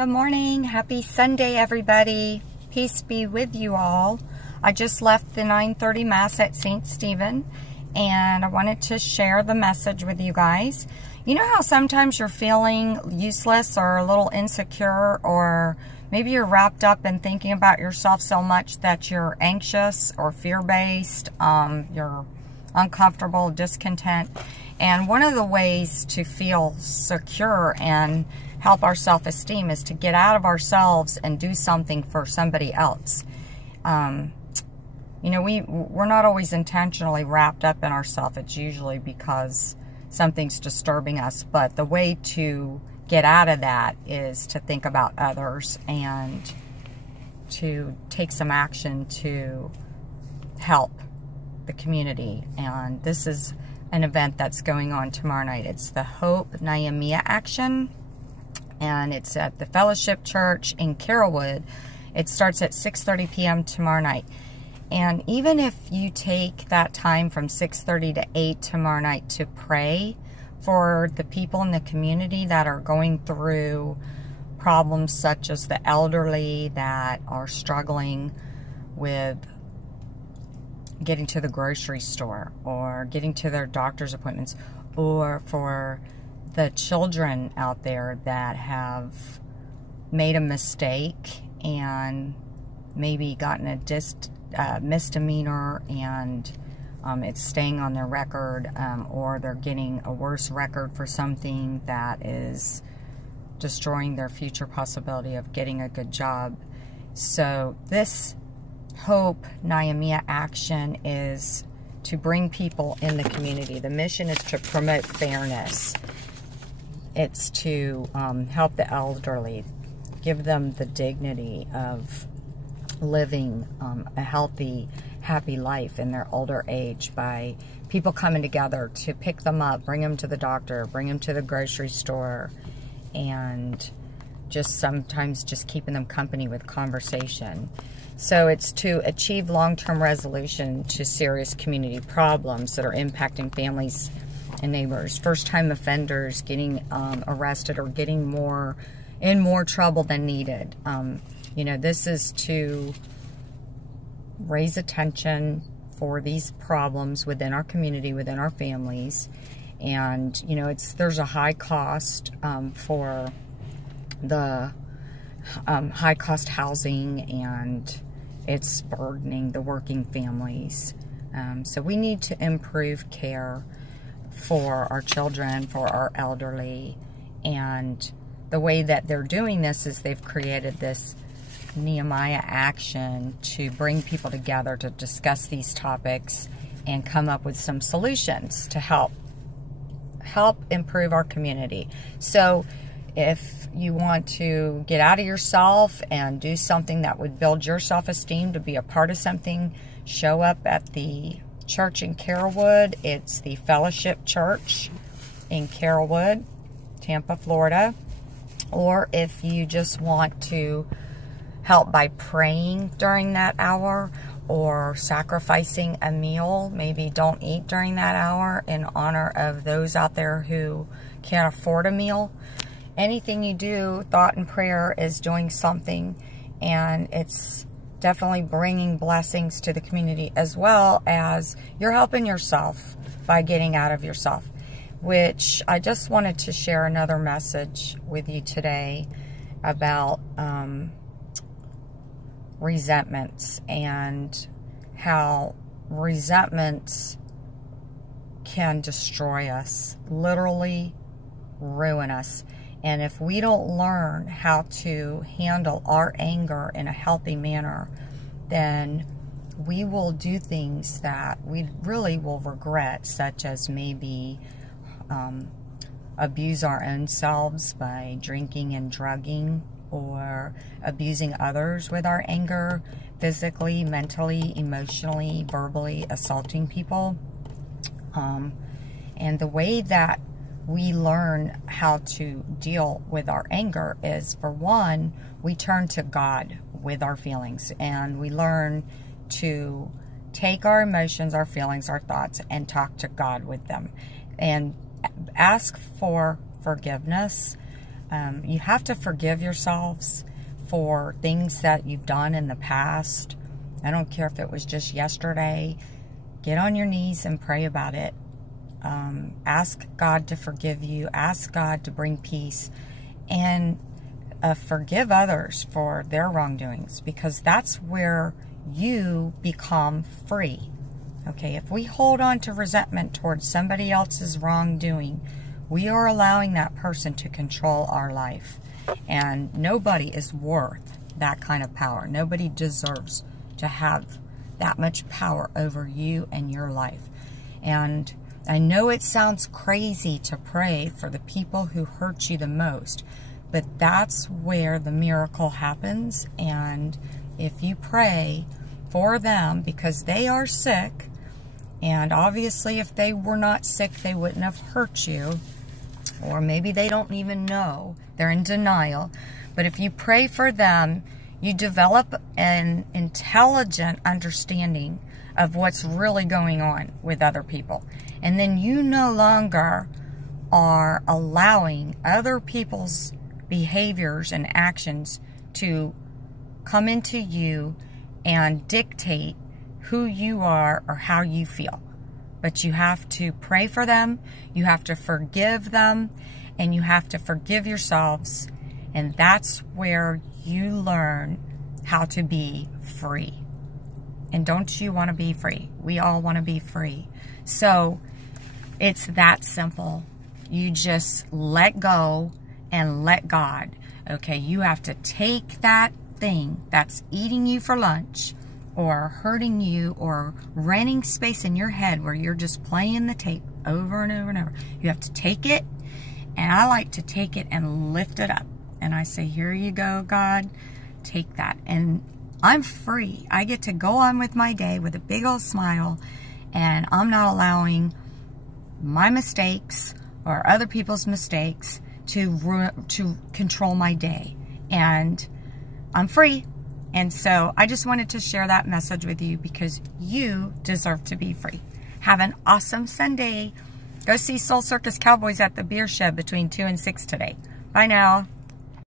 Good morning. Happy Sunday, everybody. Peace be with you all. I just left the 9:30 Mass at St. Stephen, and I wanted to share the message with you guys. You know how sometimes you're feeling useless or a little insecure, or maybe you're wrapped up in thinking about yourself so much that you're anxious or fear-based, you're uncomfortable, discontent. And one of the ways to feel secure and help our self-esteem is to get out of ourselves and do something for somebody else. You know, we're not always intentionally wrapped up in ourselves. It's usually because something's disturbing us. But the way to get out of that is to think about others and to take some action to help the community. And this is an event that's going on tomorrow night. It's the Hope Nehemiah Action, and it's at the Fellowship Church in Carrollwood. It starts at 6:30 p.m. tomorrow night. And even if you take that time from 6:30 to 8 tomorrow night to pray for the people in the community that are going through problems such as the elderly that are struggling with getting to the grocery store or getting to their doctor's appointments, or for the children out there that have made a mistake and maybe gotten a misdemeanor and it's staying on their record, or they're getting a worse record for something that is destroying their future possibility of getting a good job. So this Hope Nehemiah Action is to bring people in the community. The mission is to promote fairness. It's to help the elderly, give them the dignity of living a healthy, happy life in their older age by people coming together to pick them up, bring them to the doctor, bring them to the grocery store, and just sometimes just keeping them company with conversation. So it's to achieve long-term resolution to serious community problems that are impacting families and neighbors. First-time offenders getting arrested or getting in more trouble than needed. You know, this is to raise attention for these problems within our community, within our families. And, you know, there's a high cost for the high-cost housing, and it's burdening the working families. So we need to improve care for our children, for our elderly. And the way that they're doing this is they've created this Nehemiah Action to bring people together to discuss these topics and come up with some solutions to help improve our community. So if you want to get out of yourself and do something that would build your self-esteem, to be a part of something, show up at the church in Carrollwood. It's the Fellowship Church in Carrollwood, Tampa, Florida. Or if you just want to help by praying during that hour or sacrificing a meal, maybe don't eat during that hour in honor of those out there who can't afford a meal. Anything you do, thought and prayer, is doing something, and it's definitely bringing blessings to the community, as well as you're helping yourself by getting out of yourself. Which I just wanted to share another message with you today about resentments, and how resentments can destroy us, literally ruin us. And if we don't learn how to handle our anger in a healthy manner, then we will do things that we really will regret, such as maybe abuse our own selves by drinking and drugging, or abusing others with our anger, physically, mentally, emotionally, verbally assaulting people. And the way that we learn how to deal with our anger is, for one, we turn to God with our feelings, and we learn to take our emotions, our feelings, our thoughts, and talk to God with them, and ask for forgiveness, You have to forgive yourselves for things that you've done in the past. I don't care if it was just yesterday. Get on your knees and pray about it. Ask God to forgive you. Ask God to bring peace. And forgive others for their wrongdoings, because that's where you become free. Okay, if we hold on to resentment towards somebody else's wrongdoing, we are allowing that person to control our life. And nobody is worth that kind of power. Nobody deserves to have that much power over you and your life. And I know it sounds crazy to pray for the people who hurt you the most, but that's where the miracle happens. And if you pray for them, because they are sick, and obviously if they were not sick, they wouldn't have hurt you, or maybe they don't even know, they're in denial. But if you pray for them, you develop an intelligent understanding of what's really going on with other people. And then you no longer are allowing other people's behaviors and actions to come into you and dictate who you are or how you feel. But you have to pray for them, you have to forgive them, and you have to forgive yourselves. And that's where you learn how to be free. And don't you want to be free? We all want to be free. So it's that simple. You just let go and let God. Okay, you have to take that thing that's eating you for lunch, or hurting you, or renting space in your head where you're just playing the tape over and over and over. You have to take it, and I like to take it and lift it up. And I say, here you go, God, take that. And I'm free. I get to go on with my day with a big old smile, and I'm not allowing my mistakes or other people's mistakes to control my day. And I'm free. And so I just wanted to share that message with you, because you deserve to be free. Have an awesome Sunday. Go see Soul Circus Cowboys at the Beer Shed between 2 and 6 today. Bye now.